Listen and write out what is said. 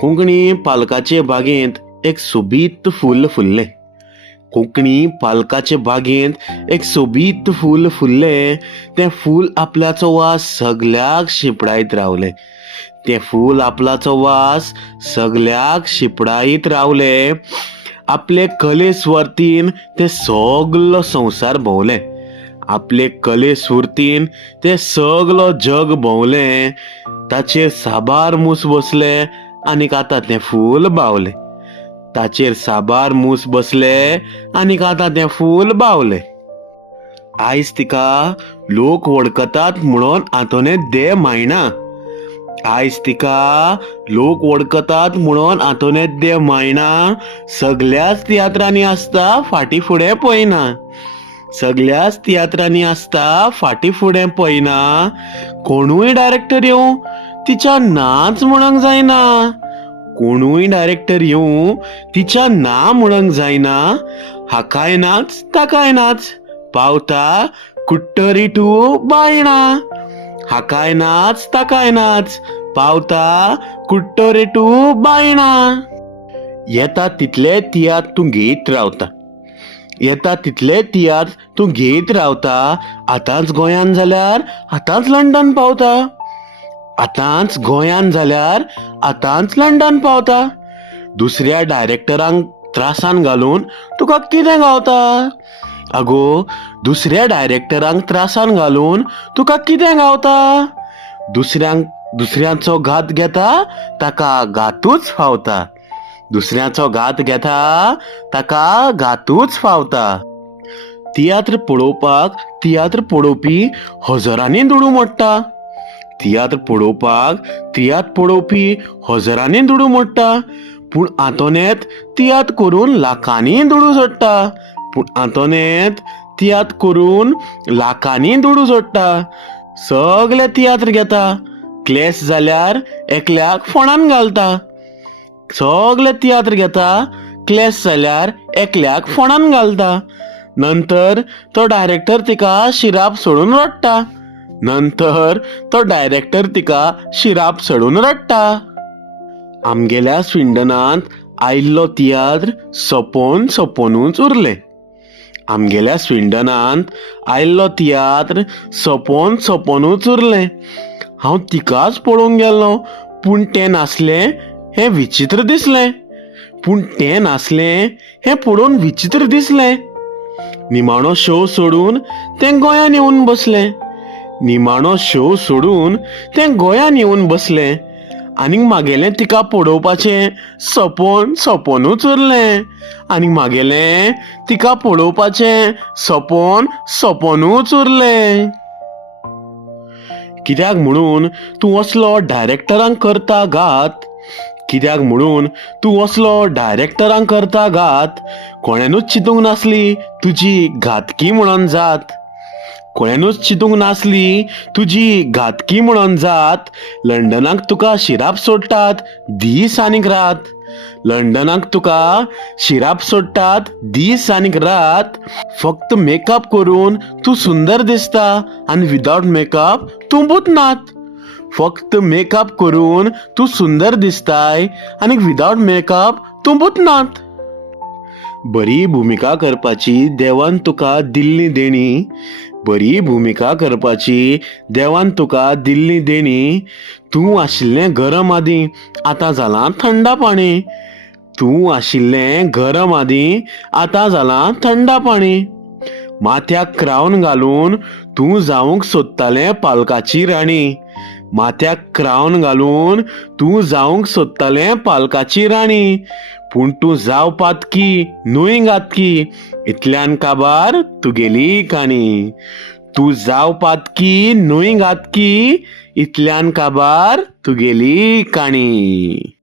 कोंकणी पालकाचे बागेंत एक सोबीत फूल फुल्लें. कोंकणी पालकाचे बागेंत एक सोबीत फूल फुल्लें. तें फूल आपल्याचो वास सगळ्याक शिपडायत रावलें. तें फूल आपल्याचो वास सगळ्याक शिपडायत रावलें. आपले कले सुवातीन तें सगळो संवसार भोंवलें. आपले कले सुरतीन तें सगळो जग भोंवलें. ताचेर साबार मूस बसले आनीक आतां तें फूल बावलें. ताचेर साबार मूस बसले आनीक आतां तें फूल बावलें. आयज तिका लोक वळखतात म्हणून आंतोने देह मायना. आयज तिका लोक वळखतात म्हणून आंतोने देह मायना. सगळ्याच तियात्रांनी आसता फाटीं फुडें पळयना. सगळ्याच तियात्रांनी आसता फाटीं फुडें पळयना. कोणूय डायरेक्टर येवं तिच्या नाच म्हणूंक जायना. कोणूय डायरेक्टर येवं तिच्या ना म्हणूंक जायना. हाकाय नाच ताकाय नाच पावता कुट्टरी टू बायणा. हाकाय नाच ताकाय नाच पावता कुट्टरी टू बायणा. येता तितले तियात्र तूं घेयत रावता. येता तितले तियात्र तूं घेयत रावता. आतांच गोंयान जाल्यार आतांच लंडन पावता. आतांच गोंयान जाल्यार आतांच लंडन पावता. दुसऱ्या डायरेक्टरांक त्रासान घालून तुका कितें गावता? आगो, दुसऱ्या डायरेक्टरांक त्रासान घालून तुका कितें गावता? दुसऱ्यांचो घात घेता ताका घातूच फावता. दुसऱ्याचो घात घेता ताका घातूच फावता. तियात्र पळोवपाक तियात्र पळोवपी हजारांनी दुडू मोडटा. तियात्र पळोवपाक तियात्र पळोवपी हजारांनी दुडू मोडटा. पूण आंतोनेत तियात्र करून लाखांनी दुडू जोडटा. पूण आंतोनेत तियात्र करून लाखांनी दुडू जोडटा. सगळे तियात्र घेता. क्लेस जाल्यार एकल्याक फोंडान घालता. सगळे तियात्र घेता. क्लेस जाल्यार एकल्याक फोंडान घालता. नंतर तो डायरेक्टर तिका शिराप सोडून रडटा. नंतर तो डायरेक्टर तिका शिराप सोडून रडटा. आमगेल्या स्विंडनांत आयिल्लो तियात्र सोंपोनूच उरलें. आमगेल्या स्विंडनांत आयिल्लो तियात्र सोंपोनूच उरलें. हांव तिकाच पळोवंक गेल्लो. पूण तें नासलें हें विचित्र दिसलें. पूण तें नासलें हें पळोवन विचित्र दिसलें. निमाणो शो सोडून तें गोंयान येवन बसलें. निमाणो शो सोडून तें गोंयान येवन बसलें. आनीक म्हागेलें तिका पळोवपाचें सोंपोनूच उरलें. आनीक म्हागेलें तिका पळोवपाचें सोंपोनूच उरलें. कित्याक म्हणून तूं असलो डायरेक्टरांक करता घात. कित्याक म्हणून तूं असलो डायरेक्टरांक करता घात. कोणेनूच चिंतूंक नासली तुजी घातकी म्हणून जात. कोणेनूच चिंतूंक नासली तुजी घातकी म्हणून जात. लंडनाक तुका शिराप सोडटात दीस आनीक रात. लंडनाक तुका शिराप सोडटात दीस आनीक रात. फक्त मेकअप करून तूं सुंदर दिसता आनी विदाउट मेकअप तूं बुतनात. फक्त मेकअप करून तूं सुंदर दिसताय आनी विदाउट मेकअप तूं बुतनात. बरी भुमिका करपाची देवान तुका दिल्ली देणी. बरी भुमिका करपाची देवान तुका दिल्ली देणी. तूं आशिल्लें गरम आदीं आतां जालां थंडा पाणी. तूं आशिल्लें गरम आदीं आतां जालां थंडा पाणी. माथ्याक क्रावन घालून तूं जावंक सोदतालें पालकाची राणी. माथ्याक क्रावन घालून तूं जावंक सोदतालें पालकाची राणी. पूण तूं जावपातकी न्हय घातकी इतल्यान काबार तुगेली काणी. तूं जावपातकी न्हय घातकी इतल्यान काबार तुगेली काणी.